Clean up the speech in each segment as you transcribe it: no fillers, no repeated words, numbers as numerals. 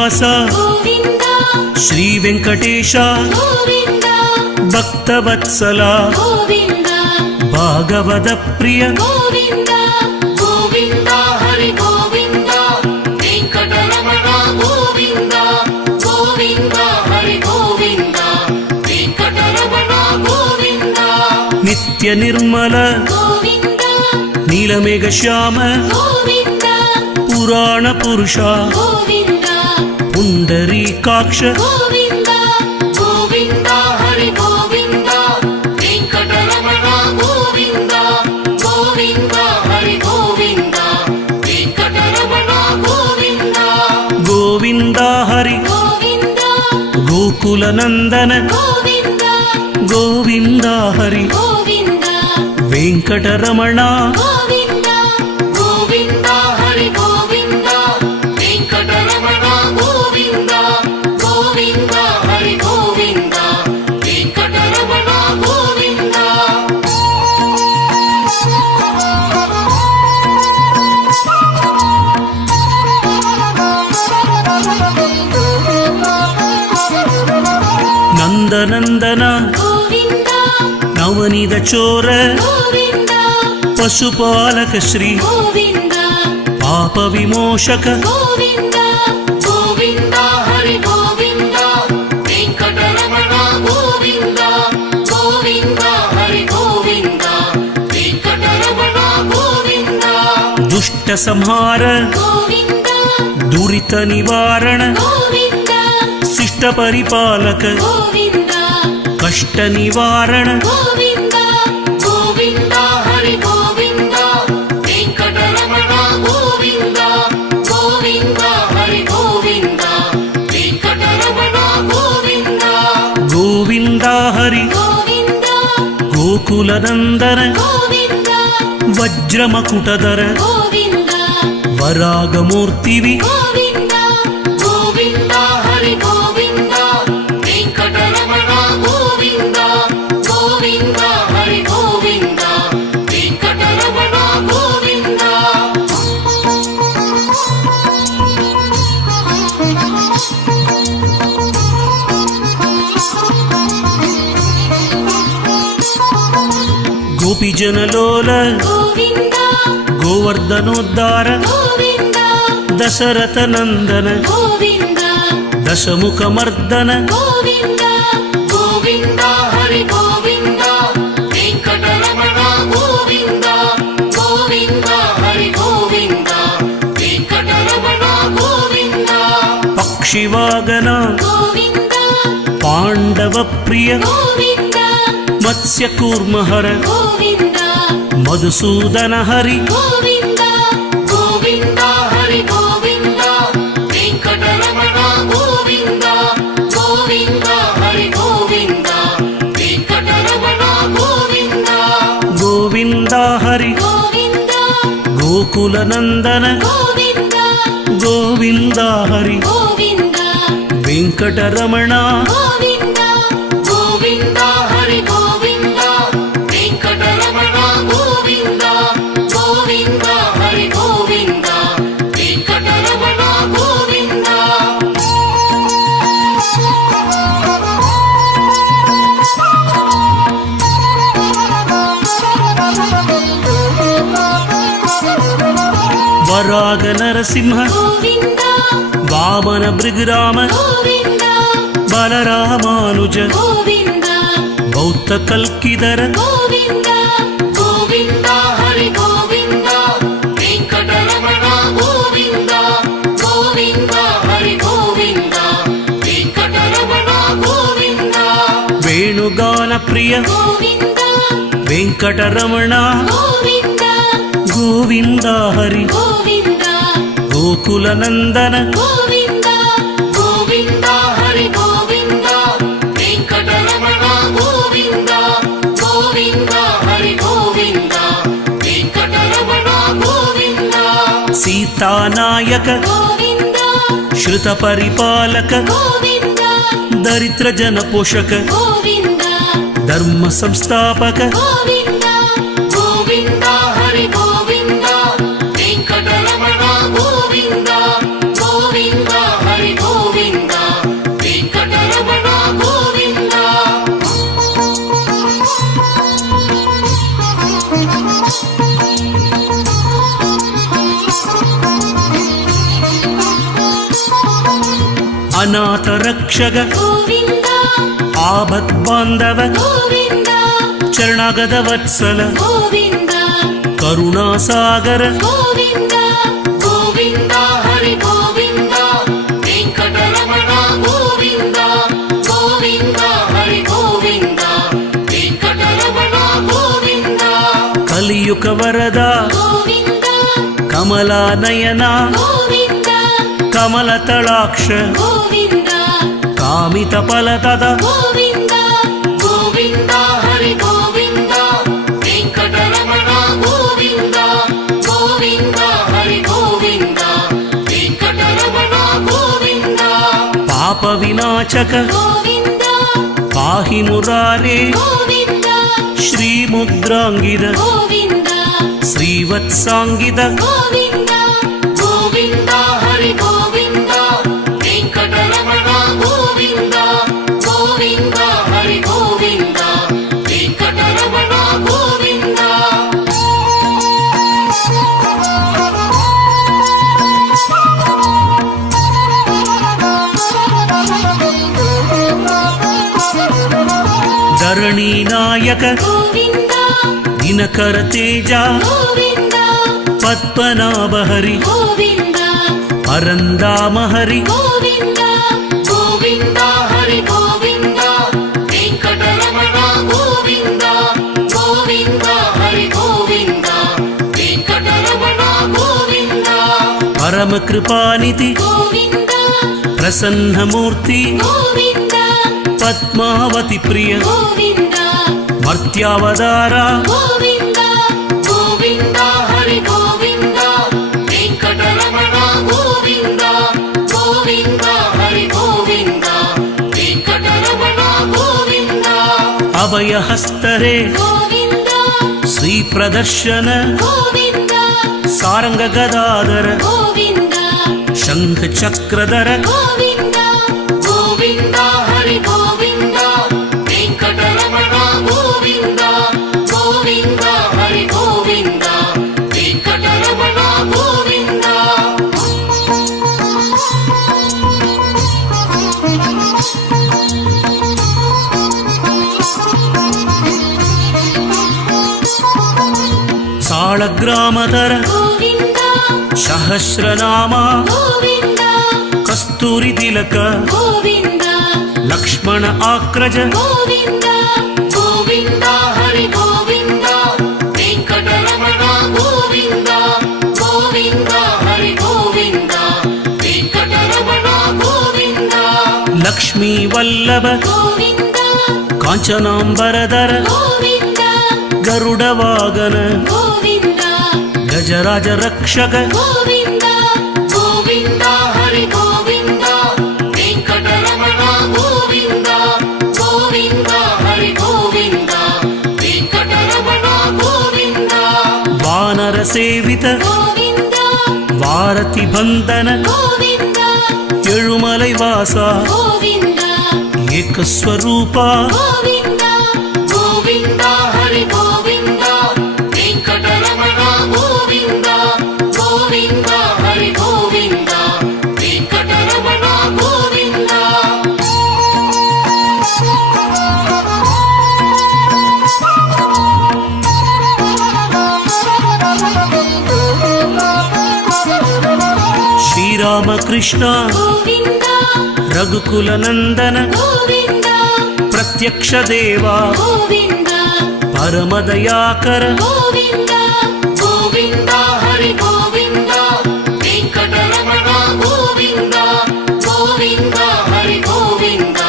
ಶ್ರೀನಿವಾಸ ಗೋವಿಂದ ಶ್ರೀ ವೆಂಕಟೇಶ ಗೋವಿಂದ ಭಕ್ತವತ್ಸಲ ಗೋವಿಂದ ಭಾಗವತ ಪ್ರಿಯ ಗೋವಿಂದ ಗೋವಿಂದ ಹರಿ ಗೋವಿಂದ ವೆಂಕಟರಮಣ ಗೋವಿಂದ ಗೋವಿಂದ ಹರಿ ಗೋವಿಂದ ವೆಂಕಟರಮಣ ಗೋವಿಂದ ನಿತ್ಯ ನಿರ್ಮಲ ಗೋವಿಂದ ನೀಲಮೇಘ ಶ್ಯಾಮ ಗೋವಿಂದ ಪುರಾಣ ಪುರುಷ ಗೋವಿಂದ ಪುಂಡರೀಕಾಕ್ಷ ಗೋವಿಂದ ಗೋವಿಂದ ಹರಿ ಗೋವಿಂದ ವೆಂಕಟರಮಣ ಗೋವಿಂದ ಗೋವಿಂದ ಹರಿ ಗೋವಿಂದ ವೆಂಕಟರಮಣ ಗೋವಿಂದ ಗೋವಿಂದ ಹರಿ ಗೋವಿಂದ ಗೋಕುಲ ನಂದನ ಗೋವಿಂದ ಗೋವಿಂದ ಹರಿ ಗೋವಿಂದ ವೆಂಕಟರಮಣ ಗೋವಿಂದ ಗೋವಿಂದ ಹರಿ ಗೋವಿಂದ ವೆಂಕಟರಮಣ ಗೋವಿಂದ ಗೋವಿಂದ ಹರಿ ಗೋವಿಂದ ವೆಂಕಟರಮಣ ಗೋವಿಂದ ನಂದನಂದನ ಗೋವಿಂದ ನವನಿದ ಚೋರ ಗೋವಿಂದ ಪಶುಪಾಲಕ ಶ್ರೀ ಗೋವಿಂದ ಪಾಪ ವಿಮೋಷಕ ಗೋವಿಂದ ಗೋವಿಂದ ಹರಿ ಗೋವಿಂದ ವೆಂಕಟರಮಣ ಗೋವಿಂದ ಗೋವಿಂದ ಹರಿ ಗೋವಿಂದ ವೆಂಕಟರಮಣ ಗೋವಿಂದ ದುಷ್ಟ ಸಂಹಾರ ಗೋವಿಂದ ದುರಿತ ನಿವಾರಣ ಗೋವಿಂದ ಶಿಷ್ಟ ಪರಿಪಾಲಕ ಗೋವಿಂದ ಕಷ್ಟ ನಿವಾರಣ ಗೋವಿಂದ ಗೋವಿಂದ ಹರಿ ಗೋವಿಂದ ವೆಂಕಟರಮಣ ಗೋವಿಂದ ಗೋವಿಂದ ಹರಿ ಗೋವಿಂದ ವೆಂಕಟರಮಣ ಗೋವಿಂದ ಗೋವಿಂದ ಹರಿ ಗೋವಿಂದ ಗೋಕುಲ ನಂದನ ಗೋವಿಂದ ವಜ್ರಮಕುಟಧರ ಗೋವಿಂದ ವರಾಗಮೂರ್ತಿವಿ ಗೋವಿಂದ ಗೋವಿಂದ ಹರಿ ಗೋವಿಂದ ವೆಂಕಟರಮಣ ಗೋವಿಂದ ಗೋವಿಂದ ಹರಿ ಗೋವಿಂದ ವೆಂಕಟರಮಣ ಗೋವಿಂದ ಗೋಪಿಜನಲೋಲ ಗೋವಿಂದ ಗೋವರ್ಧನೋದ್ಧಾರ ಗೋವಿಂದ ದಶರಥ ನಂದನ ಗೋವಿಂದ ದಶಮುಖ ಮರ್ದನ ಗೋವಿಂದ ಗೋವಿಂದ ಹರಿ ಗೋವಿಂದ ವೆಂಕಟರಮಣ ಗೋವಿಂದ ಗೋವಿಂದ ಹರಿ ಗೋವಿಂದ ವೆಂಕಟರಮಣ ಗೋವಿಂದ ಪಕ್ಷಿವಾಗನ ಗೋವಿಂದ ಪಾಂಡವ ಪ್ರಿಯ ಗೋವಿಂದ ಮತ್ಸ್ಯ ಕೂರ್ಮಹರ ಗೋವಿಂದ ಮಧುಸೂದನ ಹರಿ ಗೋವಿಂದ ಗೋವಿಂದ ಹರಿ ಗೋವಿಂದ ವೆಂಕಟರಮಣ ಗೋವಿಂದ ಗೋವಿಂದ ಹರಿ ಗೋವಿಂದ ವೆಂಕಟರಮಣ ಗೋವಿಂದ ಗೋವಿಂದ ಹರಿ ಗೋವಿಂದ ಗೋಕುಲ ನಂದನ ಗೋವಿಂದ ಗೋವಿಂದ ಹರಿ ಗೋವಿಂದ ವೆಂಕಟರಮಣ ಗೋವಿಂದ ಗೋವಿಂದ ಹರಿ ಗೋವಿಂದ ವೆಂಕಟರಮಣ ಗೋವಿಂದ ಗೋವಿಂದ ಹರಿ ಗೋವಿಂದ ವೆಂಕಟರಮಣ ಗೋವಿಂದ ವರಾಗ ನರಸಿಂಹ ಗೋವಿಂದ ವಾಮನ ಭೃಗರಾಮ ಗೋವಿಂದ ಬಲರಾಮಾನುಜ ಗೋವಿಂದ ಬೌದ್ಧ ಕಲ್ಕಿದರ ಗೋವಿಂದ ಗೋವಿಂದ ಹರಿ ಗೋವಿಂದ ವೆಂಕಟರಮಣ ಗೋವಿಂದ ಗೋವಿಂದ ಹರಿ ಗೋವಿಂದ ವೆಂಕಟರಮಣ ಗೋವಿಂದ ವೇಣುಗಾನ ಪ್ರಿಯ ಗೋವಿಂದ ವೆಂಕಟರಮಣ ಗೋವಿಂದ ಗೋವಿಂದ ಹರಿ ಗೋವಿಂದ ಗೋಕುಲ ನಂದನ ಗೋವಿಂದ ಗೋವಿಂದ ಹರಿ ಗೋವಿಂದ ಗೋವಿಂದ ವೆಂಕಟರಮಣ ಗೋವಿಂದ ಸೀತಾನಾಯಕ ಗೋವಿಂದ ಶ್ರುತ ಪರಿಪಾಲಕ ಗೋವಿಂದ ದರಿದ್ರ ಜನ ಪೋಷಕ ಗೋವಿಂದ ಧರ್ಮ ಸಂಸ್ಥಾಪಕ ಗೋವಿಂದ ಗೋವಿಂದ ಹರಿ ಗೋವಿಂದ ವೆಂಕಟರಮಣ ಗೋವಿಂದ ಗೋವಿಂದ ಹರಿ ಗೋವಿಂದ ರಕ್ಷಗ ಗೋವಿಂದ ಆಪತ್ ಬಾಂಧವ ಗೋವಿಂದ ಚರಣಾಗದ ವತ್ಸಲ ಗೋವಿಂದ ಕರುಣಾಸಾಗರ ಗೋವಿಂದ ಗೋವಿಂದ ಹರಿ ಗೋವಿಂದ ವೆಂಕಟರಮಣ ಗೋವಿಂದ ಗೋವಿಂದ ಹರಿ ಗೋವಿಂದ ವೆಂಕಟರಮಣ ಗೋವಿಂದ ಕಲಿಯುಗ ವರದ ಗೋವಿಂದ ಕಮಲಾನಯನ ಗೋವಿಂದ ಕಮಲತಳಾಕ್ಷ ಗೋವಿಂದ ಕಾಮಿತ ಫಲತದ ಗೋವಿಂದ ಗೋವಿಂದ ಹರಿ ಗೋವಿಂದ ವೆಂಕಟರಮಣ ಗೋವಿಂದ ಗೋವಿಂದ ಹರಿ ಗೋವಿಂದ ವೆಂಕಟರಮಣ ಗೋವಿಂದ ಪಾಪ ವಿನಾಶಕ ಗೋವಿಂದ ಪಾಹಿ ಮುರಾರೇ ಗೋವಿಂದ ಶ್ರೀ ಮುದ್ರಾಂಗಿದ ಗೋವಿಂದ ಶ್ರೀವತ್ಸಾಂಗಿದ ಗೋವಿಂದ ಗೋವಿಂದ ಹರಿ ಗೋವಿಂದ ವೆಂಕಟರಮಣ ಗೋವಿಂದ ಗೋವಿಂದ ಹರಿ ಗೋವಿಂದ ವೆಂಕಟರಮಣ ಗೋವಿಂದ ಧರಣಿ ನಾಯಕ ಗೋವಿಂದ ದಿನಕರ ತೇಜ ಗೋವಿಂದ ಪದ್ಮನಾಭ ಹರಿ ಗೋವಿಂದ ಪರಂದಾಮ ಹರಿ ಗೋವಿಂದ ಗೋವಿಂದ ಹರಿ ಗೋವಿಂದ ವೆಂಕಟರಮಣ ಗೋವಿಂದ ಗೋವಿಂದ ಹರಿ ಗೋವಿಂದ ವೆಂಕಟರಮಣ ಗೋವಿಂದ ಪರಮ ಕೃಪಾನಿಧಿ ಗೋವಿಂದ ಪ್ರಸನ್ನ ಮೂರ್ತಿ ಗೋವಿಂದ ಪದ್ಮಾವತಿ ಪ್ರಿಯ ಗೋವಿಂದ ಮರ್ತ್ಯಾವತಾರ ಗೋವಿಂದ ಗೋವಿಂದ ಹರಿ ಗೋವಿಂದ ವೆಂಕಟರಮಣ ಗೋವಿಂದ ಗೋವಿಂದ ಹರಿ ಗೋವಿಂದ ವೆಂಕಟರಮಣ ಗೋವಿಂದ ಅಭಯ ಹಸ್ತರೇ ಗೋವಿಂದ ಶ್ರೀ ಪ್ರದರ್ಶನ ಗೋವಿಂದ ಸಾರಂಗ ಗದಾಧರ ಗೋವಿಂದ ಶಂಖ ಚಕ್ರಧರ ಗೋವಿಂದ ಗೋವಿಂದ ಹರಿ ಗೋವಿಂದ ವೆಂಕಟರಮಣ ಗೋವಿಂದ ಗೋವಿಂದ ಹರಿ ಗೋವಿಂದ ವೆಂಕಟರಮಣ ಗೋವಿಂದ ಸಾಳಗ್ರಾಮಧರ ಗೋವಿಂದ ಸಹಸ್ರನಾಮ ಗೋವಿಂದ ಕಸ್ತೂರಿ ತಿಲಕ ಗೋವಿಂದ ಲಕ್ಷ್ಮಣ ಆಕ್ರಜ ಗೋವಿಂದ ಗೋವಿಂದ ಹರಿ ಗೋವಿಂದ ವೆಂಕಟರಮಣ ಗೋವಿಂದ ಗೋವಿಂದ ಹರಿ ಗೋವಿಂದ ವೆಂಕಟರಮಣ ಗೋವಿಂದ ಲಕ್ಷ್ಮೀ ವಲ್ಲಭ ಗೋವಿಂದ ಕಾಂಚನಾಂಬರಧರ ಗೋವಿಂದ ಗರುಡ ವಾಗನ ಗೋವಿಂದ ಗಜರಾಜ ರಕ್ಷಕ ಗೋವಿಂದ ಗೋವಿಂದ ಹರಿ ಗೋವಿಂದ ವೆಂಕಟರಮಣ ಗೋವಿಂದ ಗೋವಿಂದ ಹರಿ ಗೋವಿಂದ ವೆಂಕಟರಮಣ ಗೋವಿಂದ ವಾನರ ಸೇವಿತ ಗೋವಿಂದ ವಾರತಿ ಬಂಧನ ಗೋವಿಂದ ಏಳುಮಲೈ ವಾಸ ಗೋವಿಂದ ಏಕಸ್ವರೂಪ ಗೋವಿಂದ ಗೋವಿಂದ ಹರಿ ಗೋವಿಂದ ವೆಂಕಟರಮಣ ಗೋವಿಂದ ಗೋವಿಂದ ಹರಿ ಗೋವಿಂದ ವೆಂಕಟರಮಣ ಗೋವಿಂದ ಶ್ರೀರಾಮಕೃಷ್ಣ ಗೋವಿಂದ ರಘುಕುಲ ನಂದನ ಗೋವಿಂದ ಪ್ರತ್ಯಕ್ಷ ದೇವ ಗೋವಿಂದ ಪರಮದಯಾಕರ ಗೋವಿಂದ ಗೋವಿಂದ ಹರಿ ಗೋವಿಂದ ವೆಂಕಟರಮಣ ಗೋವಿಂದ ಗೋವಿಂದ ಹರಿ ಗೋವಿಂದ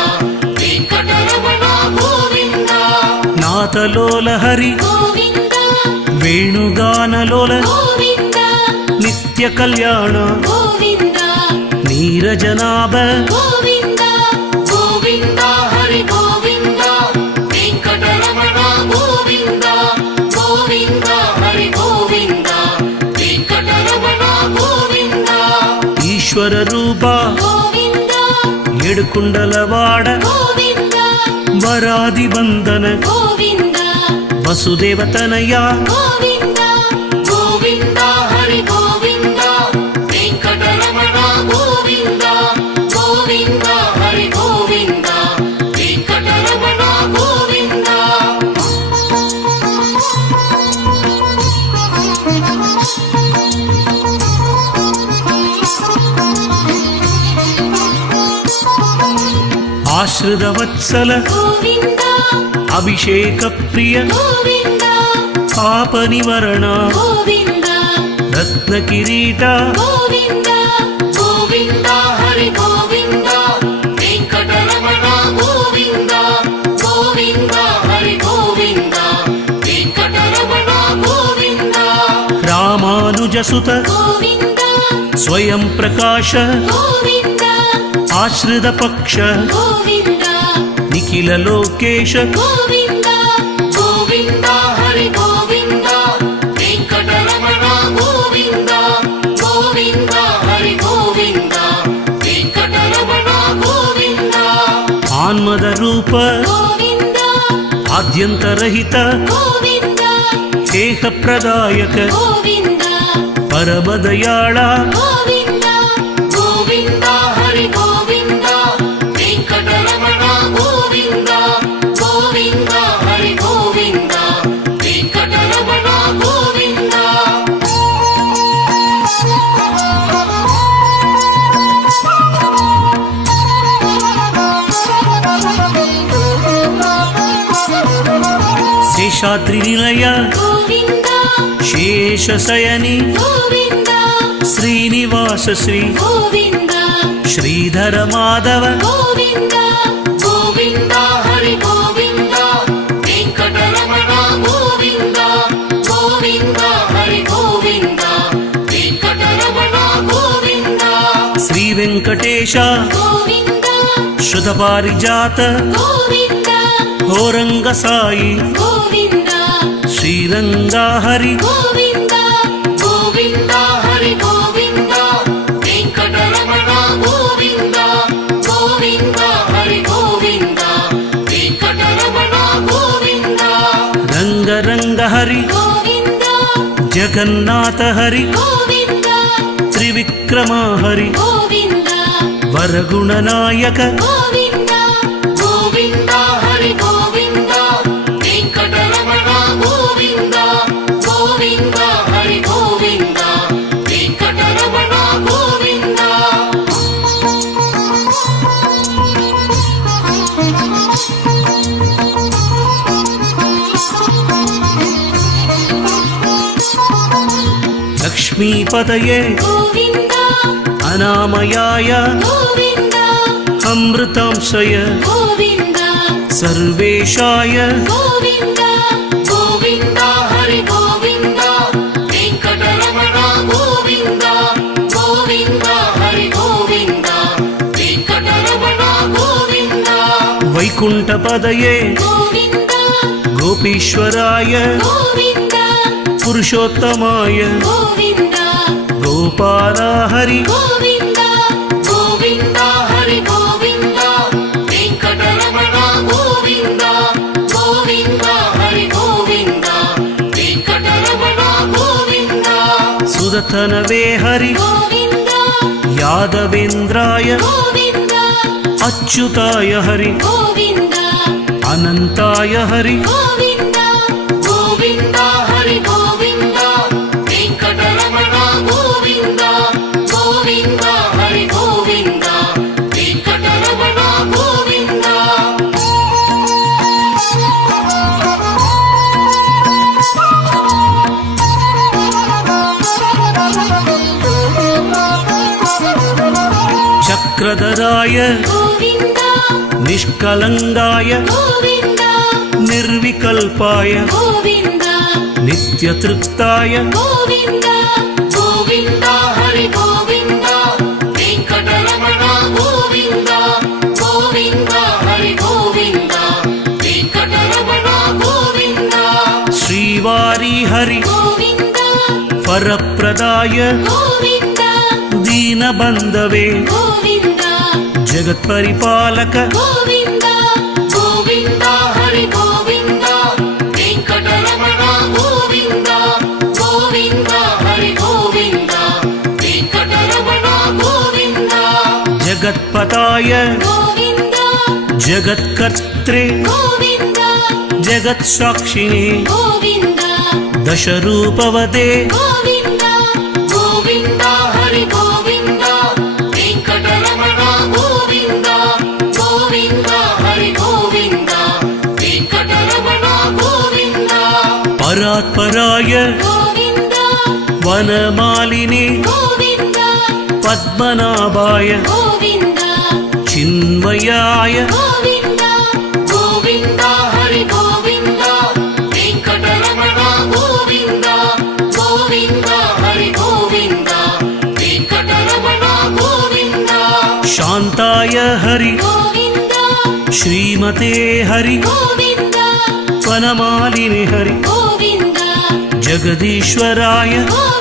ವೆಂಕಟರಮಣ ಗೋವಿಂದ ನಾಥಲೋಲ ಹರಿ ಗೋವಿಂದ ವೇಣುಗಾನಲೋಲ ಗೋವಿಂದ ನಿತ್ಯ ಕಲ್ಯಾಣ ಗೋವಿಂದ ನೀರಜನಾಭ ಗೋವಿಂದ ಗೋವಿಂದ ಹರಿ ಗೋವಿಂದ ವೆಂಕಟರಮಣ ಗೋವಿಂದ ಗೋವಿಂದ ಹರಿ ಗೋವಿಂದ ವೆಂಕಟರಮಣ ಗೋವಿಂದ ಈಶ್ವರ ರೂಪ ಗೋವಿಂದ ಏಡುಕುಂಡಲವಾಡ ಗೋವಿಂದ ವರಾದಿ ಬಂಧನ ಗೋವಿಂದ ವಸುದೇವತನಯ ಗೋವಿಂದ ಗೋವಿಂದ ಹರಿ ಗೋವಿಂದ ವೆಂಕಟರಮಣ ಗೋವಿಂದ ಗೋವಿಂದ ಹರಿ ಗೋವಿಂದ ఆశ్రిత వత్సల గోవింద అభిషేక ప్రియ గోవింద పాప నివరణ గోవింద రత్న కిరీట గోవింద గోవింద హరి గోవింద వెంకటరమణ గోవింద గోవింద హరి గోవింద వెంకటరమణ గోవింద రామానుజసుత గోవింద స్వయం ప్రకాశ గోవింద ఆశ్రిత పక్ష గోవింద నిఖిల లోకేశ గోవింద గోవింద హరి గోవింద వెంకటరమణ గోవింద గోవింద హరి గోవింద వెంకటరమణ గోవింద ఆన్మద రూప గోవింద ఆద్యంతరహిత గోవింద ఏక ప్రదాయక గోవింద పరమదయాళ గోవింద గోవింద హరి గోవింద వెంకటరమణ గోవింద గోవింద హరి గోవింద వెంకటరమణ గోవింద శేషాద్రి నిలయ గోవింద శేషశయని గోవింద శ్రీనివాస శ్రీ గోవింద శ్రీధర మాధవ గోవింద గోవింద హరి గోవింద వెంకటరమణ గోవింద గోవింద హరి గోవింద వెంకటరమణ గోవింద శ్రీ వెంకటేశ గోవింద శృత పారిజాత గోవింద హోరంగ సాయి గోవింద శ్రీరంగా హరి గోవింద గోవింద హరి గోవింద వెంకటరమణ గోవింద గోవింద హరి గోవింద వెంకటరమణ గోవింద రంగ రంగ హరి గోవింద జగన్నాథ హరి గోవింద త్రివిక్రమ హరి గోవింద వరగుణనాయక గోవింద గోవింద హరి గోవింద వెంకటరమణ గోవింద గోవింద హరి గోవింద వెంకటరమణ గోవింద లక్ష్మీపతయే గోవింద అనామయాయ గోవింద అమృతాంశయ గోవింద సర్వేశాయ గోవింద గోవింద హరి గోవింద వెంకటరమణ గోవింద గోవింద హరి గోవింద వెంకటరమణ గోవింద వైకుంఠ పదయే గోవింద గోపీశ్వరాయ గోవింద పురుషోత్తమాయ గోవింద గోపాల హరి గోవింద గోవింద హరి గోవింద వెంకటరమణ గోవింద గోవింద హరి గోవింద వెంకటరమణ గోవింద సుదతనవే హరి గోవింద యాదవేంద్రాయ గోవింద అచ్యుతాయ హరి గోవింద అనంతాయ హరి గోవింద గోవింద హరి గోవింద వెంకటరమణ గోవింద గోవింద హరి గోవింద వెంకటరమణ గోవింద చక్రధరాయ గోవింద నిష్కలంగాయ గోవింద నిర్వికల్పాయ గోవింద నిత్యతృప్తాయ గోవింద గోవింద హరి గోవింద వెంకటరమణ గోవింద గోవింద హరి గోవింద వెంకటరమణ గోవింద శ్రీవారి హరి గోవింద వరప్రదాయ గోవింద దీనబంధవే గోవింద జగత్పరిపాలక గోవింద గోవింద హరి గోవింద వెంకటరమణ గోవింద గోవింద హరి గోవింద వెంకటరమణ గోవింద జగత్పతాయ గోవింద జగత్కర్త్రే గోవింద జగత్సాక్షిణే గోవింద దశరూపవదే గోవింద గోవింద హరి గోవింద వెంకటరమణ గోవింద గోవింద परात्पराय गोविन्द वनमालिने गोविन्द पद्मनाभाय गोविन्द चिन्मयाय गोविन्द गोविन्द हरि गोविन्द वेङ्कटरमण गोविन्द गोविन्द हरि गोविन्द वेङ्कटरमण गोविन्द शान्ताय हरि गोविन्द श्रीमते हरि गोविन्द वनमालिने हरि गोविन्द जगदीश्वराय गोविन्द